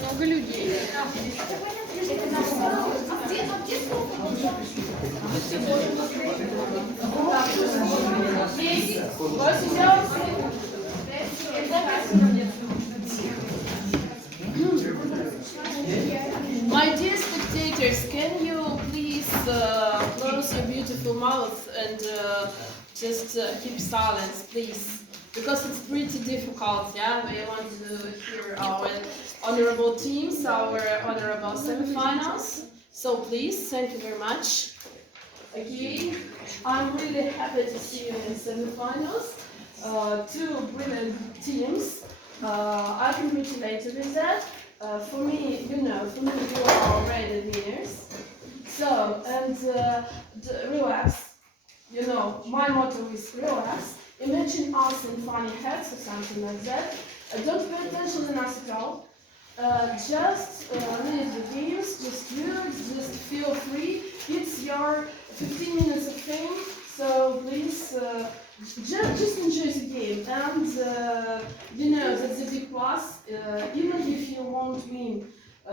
Много людей. My dear spectators, can you please close your beautiful mouth and just keep silence, please? Because it's pretty difficult, yeah? We want to hear our honorable teams, our honorable semifinals. So please, thank you very much. Okay, I'm really happy to see you in semifinals. Two brilliant teams. I congratulate you with that. For me, you are already winners. So, and relax. You know, my motto is relax. Imagine us in funny hats or something like that. Don't pay attention to us at all. Just read the games, just feel free. It's your 15 minutes of fame, so please just enjoy the game. And you know that's a big plus. Even if you won't win,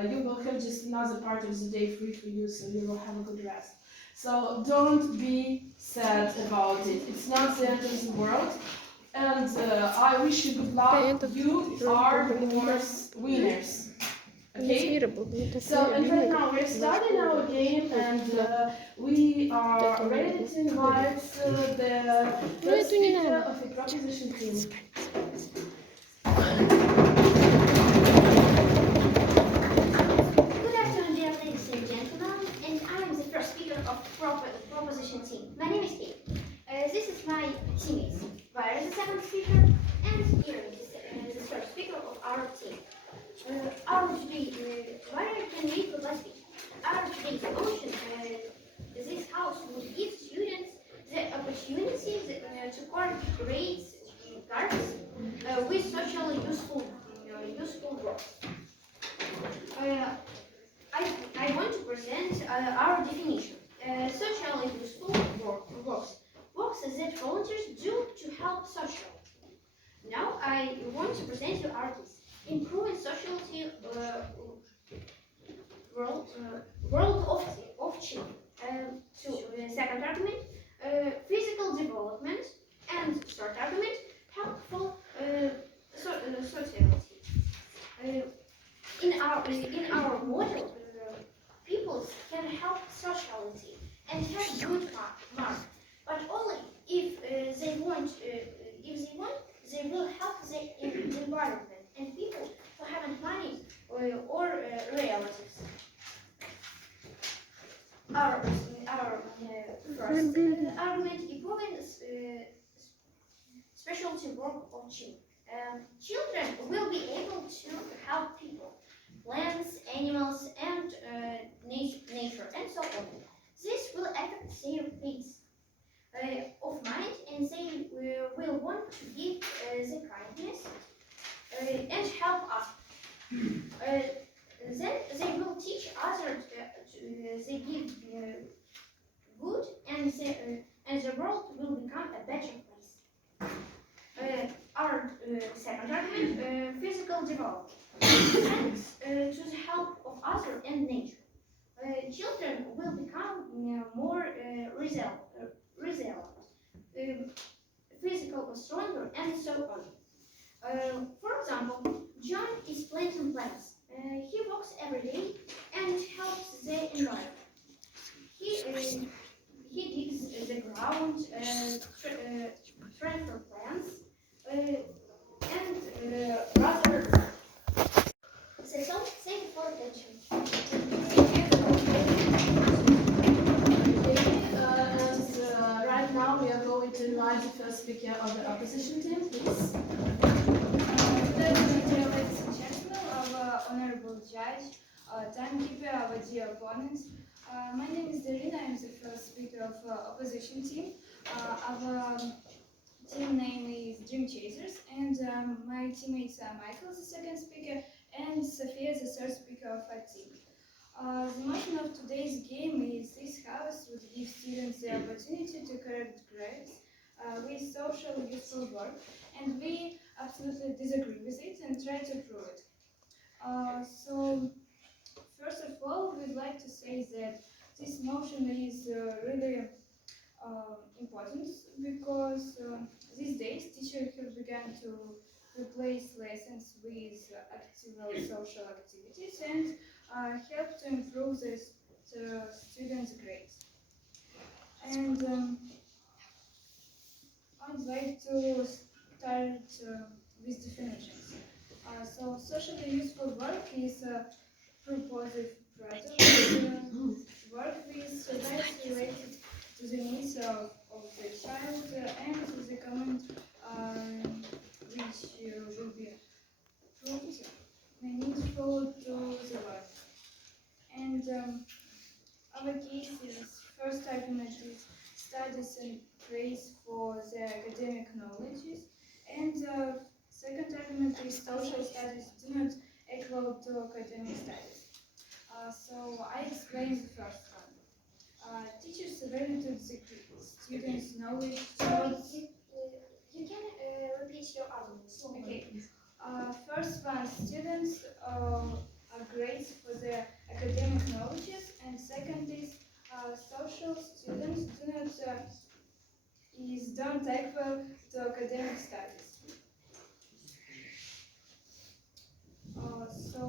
you will have just another part of the day free for you, so you will have a good rest. So don't be sad about it. It's not the end of the world. And I wish you good luck. You are winners. Okay? So, and right now we're starting our game, and we are ready to invite the first speaker of the proposition team. Good afternoon, dear ladies and gentlemen, and I am the first speaker of proposition team. My name is Kate. This is my teammates. Vira is the second speaker, and Ian is the third speaker of our team. Vira can read the last speech. Our today's motion, this house will give students the opportunity to earn grades, cards with socially useful work. I want to present our definition. Socially useful works. Works that volunteers do to help social. Now I want to present you artists. Improving sociality world of children. Second argument, physical development, and third argument, helpful sociality. In our model, people can help sociality and have good mark, but only if they want. They will help the environment and people who haven't money or relatives. Our first argument: improving specialty work of children. Children will be able to help people, plants, animals, and nature, and so on. This will affect their peace of mind, and they will want to give the kindness and help us. Then they will teach others they give good, and the world will become a better place. Our second argument, physical development. Thanks to the help of others and nature, children will become more resilient, physical stronger, and so on. For example, John is planting plants. He walks every day and helps the environment. He digs the ground, transfer plants, and rather. So, thank you for attention. Right now we are going to invite the first speaker of the opposition team, please. Good afternoon, dear ladies and gentlemen, our honorable judge, timekeeper, our dear opponents. My name is Darina. I am the first speaker of opposition team. Our team name is Dream Chasers, and my teammates are Michael, the second speaker, and Sophia, the third speaker of our team. The motion of today's game is this opportunity to correct grades with social useful work, and we absolutely disagree with it and try to prove it. So, first of all, we'd like to say that this motion is really important because these days teachers have begun to replace lessons with active social activities and help to improve the students' grades. And I'd like to start with definitions. So socially useful work is a purposive product work with that's related to the needs of the child and the common which will be proved meaningful to the work. And our case is first argument is studies and praise for the academic knowledges, and second argument is social studies do not equal to academic studies. So I explain the first one. Teachers value to the students' knowledge. Sorry, you can repeat your arguments. Okay. First one, students are grades for their academic knowledges, and second is social students don't equal to academic studies. So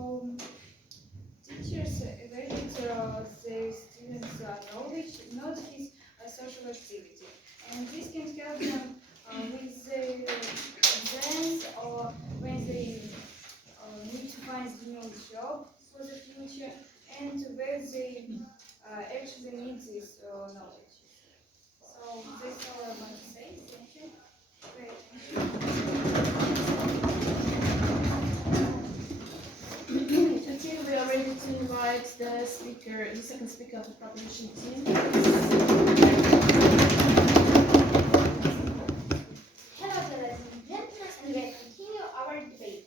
teachers evaluate their students' knowledge, not his social activity, and this can help them with their exams or when they need to find a new job for the future, and where they actually need this knowledge. So that's all I want to say. Thank you. Great. Okay, we are ready to invite the second speaker of the proposition team. Hello, ladies and gentlemen, and we continue our debate.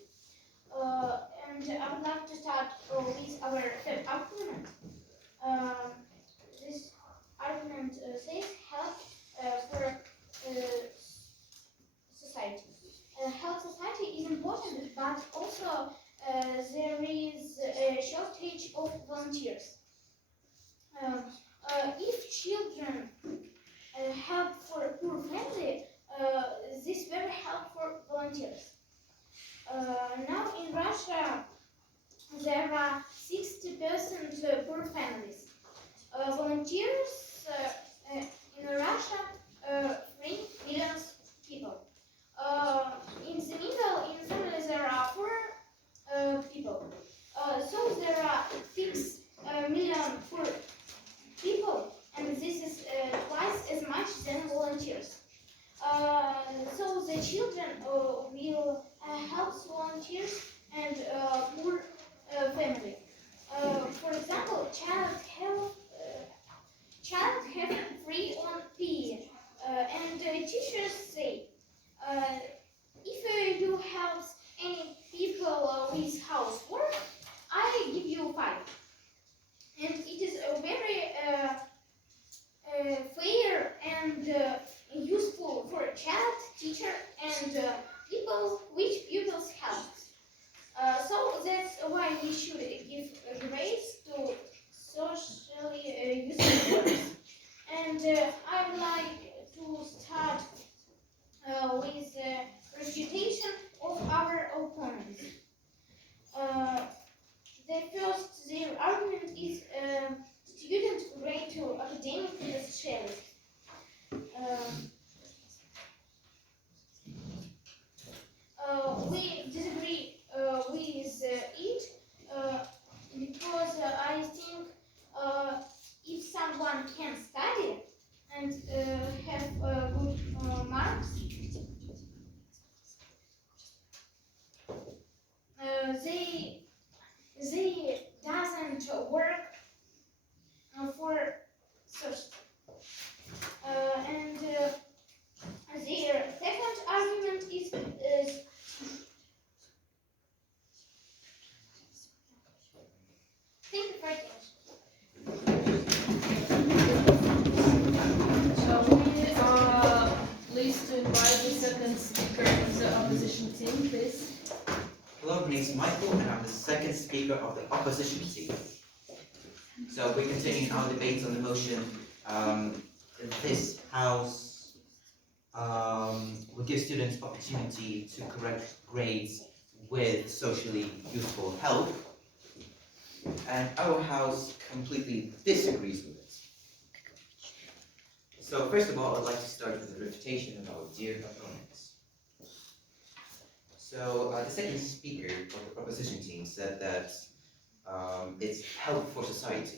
And I would like to start with our third argument. This argument says help for society. Health society is important, but also there is a shortage of volunteers. If children help for a poor family, this very help for volunteers. Now in Russia, there are 60% poor families. Volunteers in Russia, 3 million people. In the middle, in family, there are 4 people. So there are 6 million poor people, and this is twice as much than volunteers. So the children will help volunteers and poor family. For example, child have free on PE, and teachers say, if you help any people with housework, I give you 5. And it is a very fair and useful for child, teacher, and people which pupils help. So that's why we should give grades to socially useful works. And I would like to start with the refutation of our opponents. Their argument is student grade to academic specialist. We disagree with it because I think if someone can study and have good marks, they doesn't work for such. And their second argument is thank you for attention. So name is Michael, and I'm the second speaker of the opposition team. So we're continuing our debate on the motion, this house will give students opportunity to correct grades with socially useful help, and our house completely disagrees with it. So first of all, I'd like to start with a refutation of our dear opponents. So the second speaker of the opposition team said that it's help for society.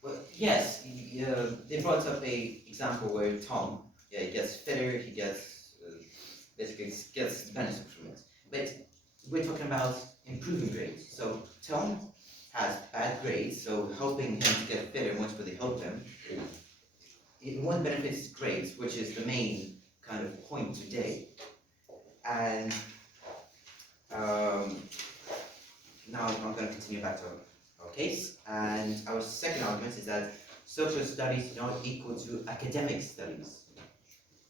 Well, yes, they brought up a example where Tom, he gets fitter, he gets basically gets benefit from it. But we're talking about improving grades. So Tom has bad grades, so helping him to get fitter won't really help him. It won't benefit his grades, which is the main kind of point today. And now I'm going to continue back to our case. And our second argument is that social studies is not equal to academic studies.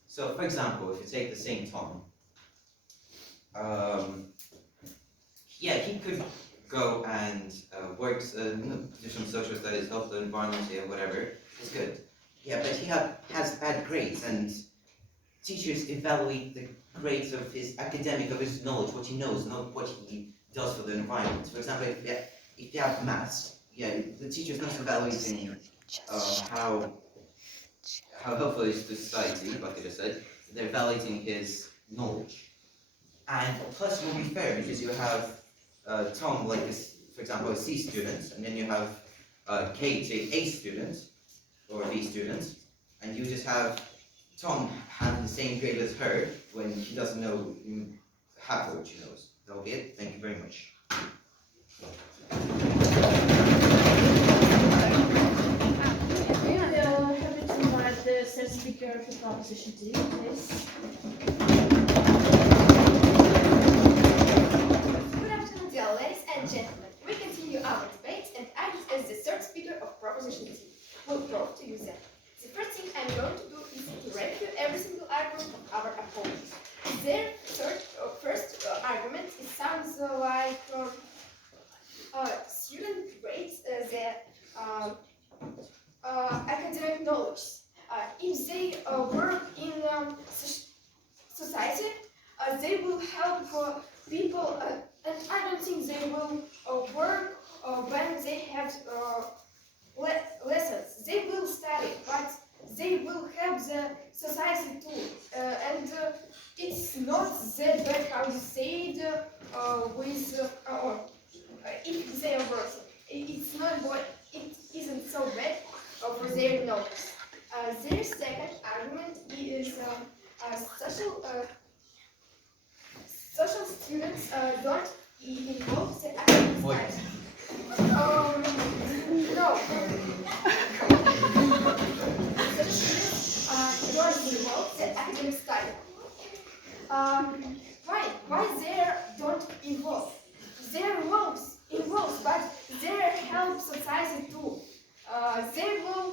So, for example, if you take the same Tom, yeah, he could go and work, do some social studies, help the environment here, whatever. It's good. Yeah, but he has bad grades, and teachers evaluate the grades of his academic, of his knowledge, what he knows, not what he does for the environment. For example, if you have maths, yeah, the teacher's not evaluating how helpful is to society, like I just said. They're evaluating his knowledge. And plus, it will be fair because you have Tom, like this, for example, a C student, and then you have Kate, a student or a B student, and you just have Tom having the same grade as her when he doesn't know half of what she knows. That'll be it. Thank you very much. We are happy to invite the third speaker of the proposition team, please. Good afternoon, dear ladies and gentlemen. We continue our debate, and I, as the third speaker of proposition T, will prove to you that the first thing I'm going to do is to review every single argument of our opponents. Their first argument sounds like student grades their academic knowledge. If they work in society, they will help people, and I don't think they will work when they have lessons. They will study, but they will help the society too. And it's not that bad how you say it if they are working. It's not what it isn't so bad for their knowledge. Their second argument is social students don't involve the academic studies. No. Social students don't involve the academic study. Why they don't involve? They're involved, but they help society too. They will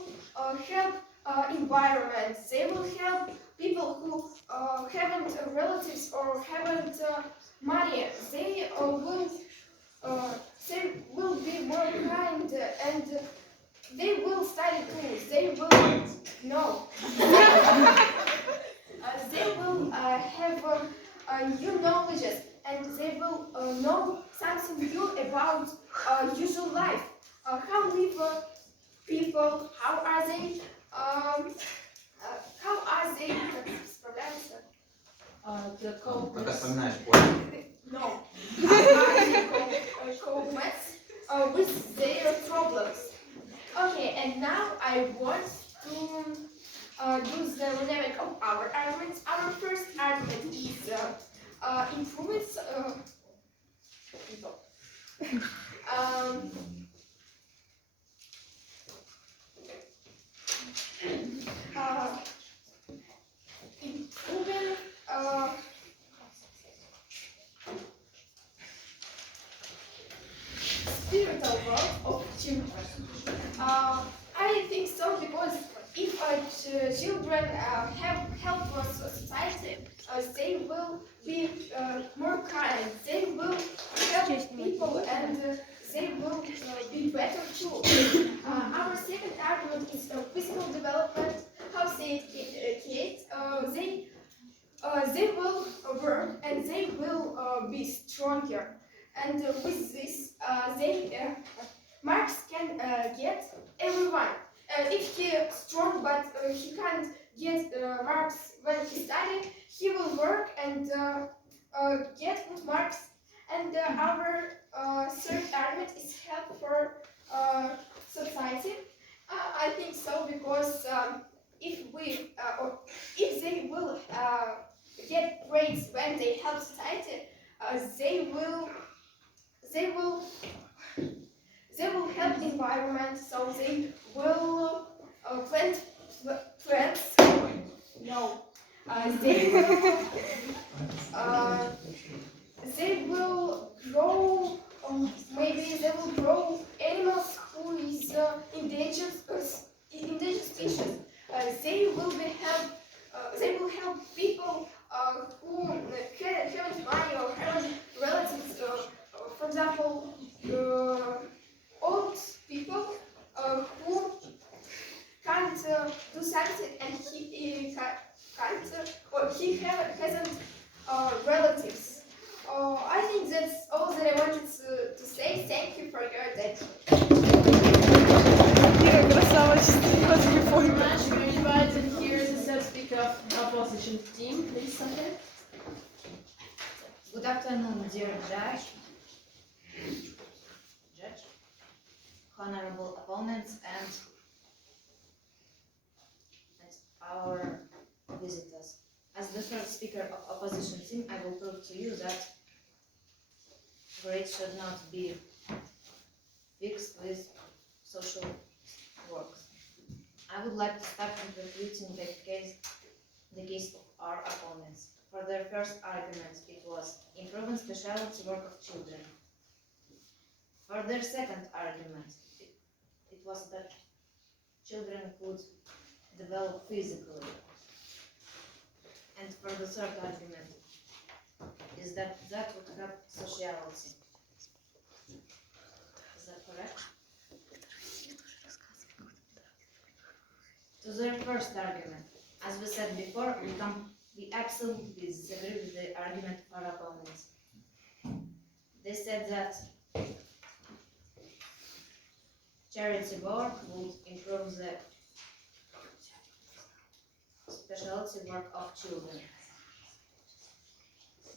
help environment. They will help people who haven't relatives or haven't money. They will be more kind and they will study too. They will no. They will have new knowledges, and they will know something new about usual life. How live people? How are they? The cope. No. How are they cope with their problems? Okay, and now I want to do the renaming of our arguments. Our first argument is improvements. Improving spiritual growth of children. I think so because if children have help society, they will be more kind. They will help people and they will be better too. Our second argument is physical development. How say it, kids? They will work and they will be stronger. And with this, Marx can get everyone. If he strong but he can't get marks when he study, he will work and get good marks. And our third argument is help for society. I think so because if they will get grades when they help society, they will they will they will help the environment, so they will plant plants. No, they will they will grow. Maybe they will grow animals who is endangered species. They will be help. They will help people who haven't money or haven't relatives. For example, old people who can't do something and he can't or he hasn't relatives. I think that's all that I wanted to say. Thank you for your attention. Thank you very much. We invited here the third speaker of opposition team. Please, Sophie. Good afternoon, dear judge, honorable opponents, and our visitors. As the first speaker of opposition team, I will prove to you that grades should not be fixed with social works. I would like to start interpreting the case of our opponents. For their first argument, it was improving specialty work of children. For their second argument, it was that children could develop physically. And for the third argument, is that would help sociality. Is that correct? To their first argument, as we said before, we absolutely disagree with the argument of our opponents. They said that charity work would improve the specialty work of children.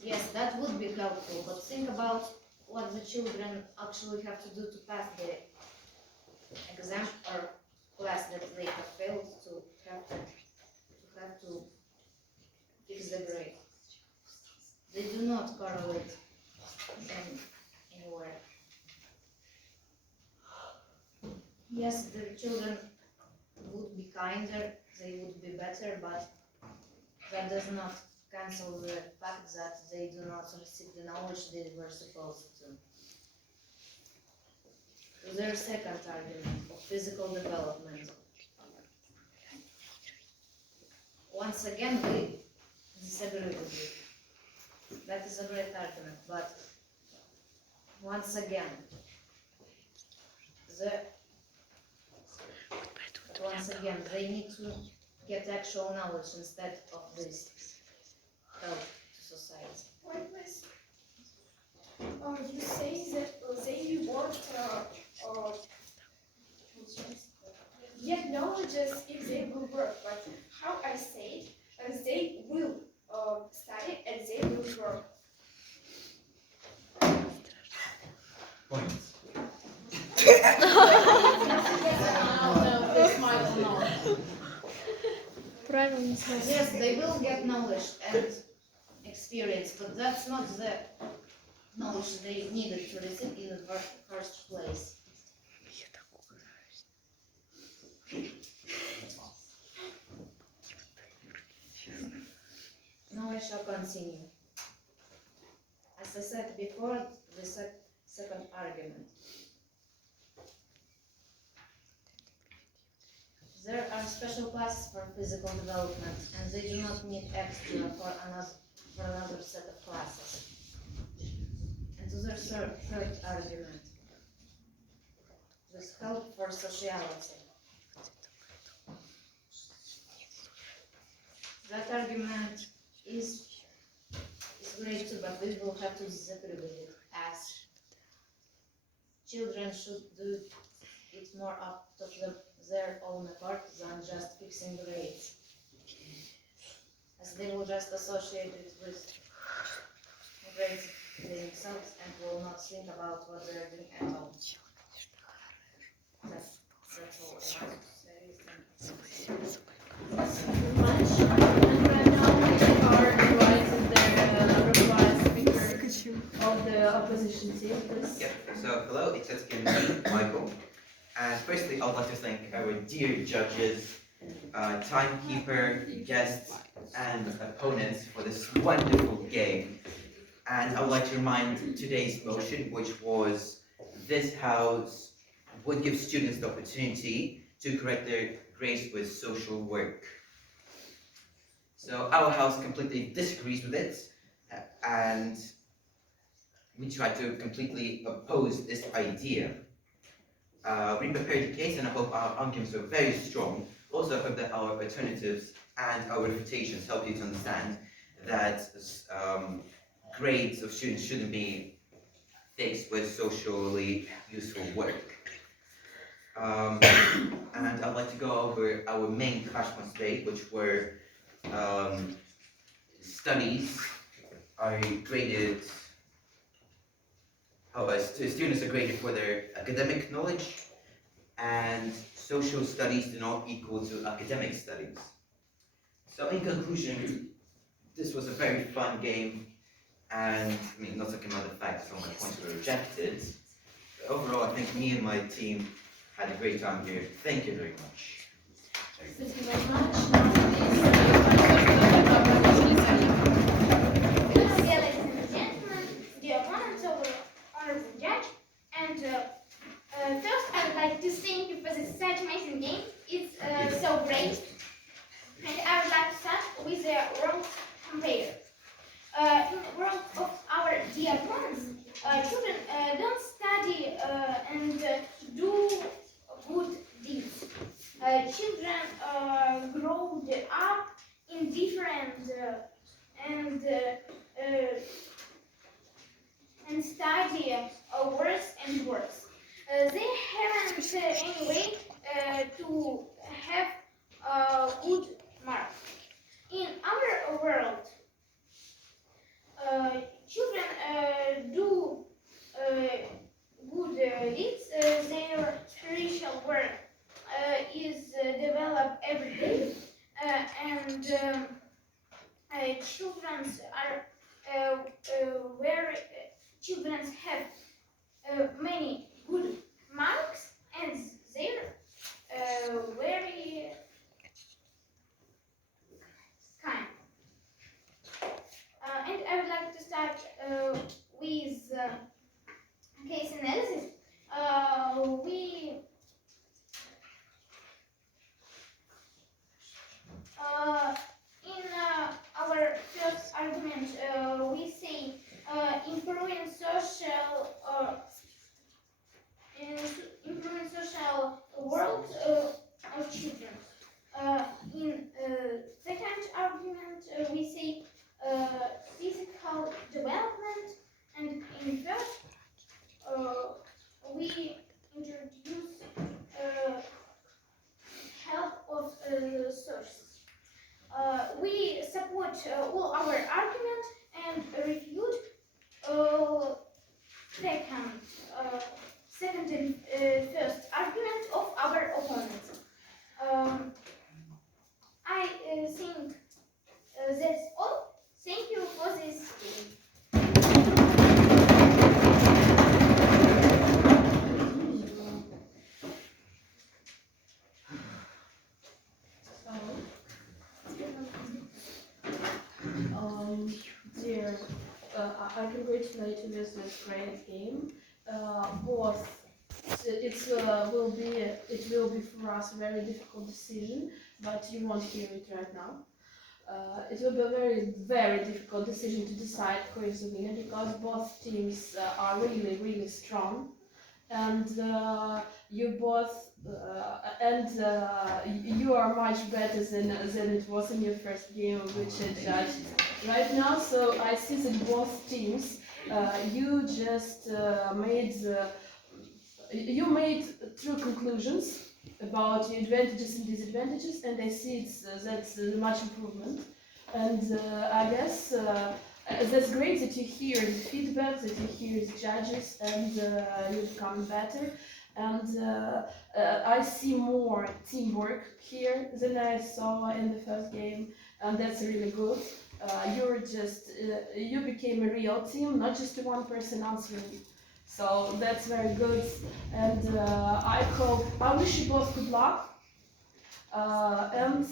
Yes, that would be helpful, but think about what the children actually have to do to pass the exam or class that they have failed to have to fix the grade. They do not correlate anywhere. Yes, the children would be kinder, they would be better, but that does not cancel the fact that they do not receive the knowledge they were supposed to. Their second argument of physical development. Once again, we disagree with you. That is a great argument, but once again, they need to get actual knowledge instead of this help to society. Wait, please. You say that they won't get knowledges if they will work, but how I say they will study and they will work. Points. No, please, Michael, no. Yes, they will get knowledge and experience, but that's not the knowledge they needed to receive in the first place. Now I shall continue. As I said before, the second argument. There are special classes for physical development, and they do not need extra for for another set of classes. And to the third argument, with help for sociality. That argument is great too, but we will have to disagree with it, as children should do it more up to their own accord than just fixing grades, as they will just associate it with grades themselves and will not think about what they're doing at all. That's all I have to say. Much. And right now we are inviting the revised speaker of the opposition team, please. Yeah, so hello, it's again me, Michael. And firstly, I would like to thank our dear judges, timekeeper, guests, and opponents for this wonderful game. And I would like to remind today's motion, which was this house would give students the opportunity to correct their grades with social work. So our house completely disagrees with it, and we try to completely oppose this idea. We prepared the case, and I hope our arguments are very strong. Also, I hope that our alternatives and our refutations help you to understand that grades of students shouldn't be fixed with socially useful work. And I'd like to go over our main crash points today, which were studies are graded. Students are graded for their academic knowledge, and social studies do not equal to academic studies. So in conclusion, this was a very fun game, and I mean, not talking about the fact that some of my points were rejected. But overall, I think me and my team had a great time here. Thank you very much. Thank you very much. Now please, Good day, ladies and gentlemen, the opponents of honorable judge, and first I would like to thank you for this such amazing game. It's so great, and I would like to start with the world compare. In the world of our dear opponents, children don't study and do good deeds. Children grow up in different and study worse and worse. They haven't any way to have good marks. In our world, children do good deeds. Their spiritual work is developed every day, and children are very children have many good marks, and they're very kind. And I would like to start with case analysis. We in our first argument, we say improving social world of children. In second argument, we say physical development, and in third, we introduce help of sources. We support all our argument and refute second and first argument of our opponents. I think that's all. Thank you for this game. Dear, I congratulate you with this great game. Both it will be for us a very difficult decision, but you won't hear it right now. it will be a very, very difficult decision to decide who is the winner because both teams are really, really strong, and you both you are much better than it was in your first game, which I judged right now. So I see that both teams, you just you made true conclusions about your advantages and disadvantages, and I see that's much improvement. And I guess that's great that you hear the feedback, that you hear the judges, and you become better. And I see more teamwork here than I saw in the first game, and that's really good. You became a real team, not just one person answering. So that's very good, and I wish you both good luck. And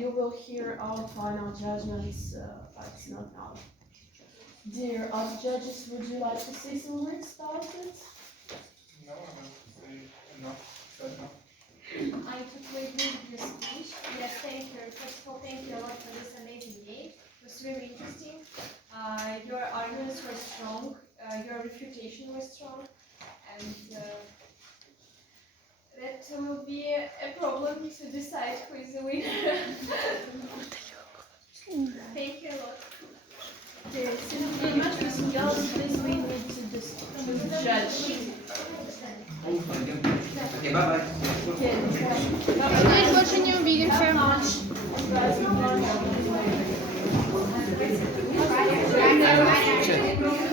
you will hear our final judgments, but not now. Dear other judges, would you like to say some words about it? No, I want to say enough. Said enough. I totally agree with your speech. Yes, thank you. First of all, thank you a lot for this amazing game. It was really interesting. Your arguments were strong. Your refutation was strong. And that will be a problem to decide who is the winner. Thank you a lot. Okay, thank you very much, Mr. Girls. Please we need to judge. Okay, bye-bye. Okay, Надеюсь, больше не увидимся. Bye.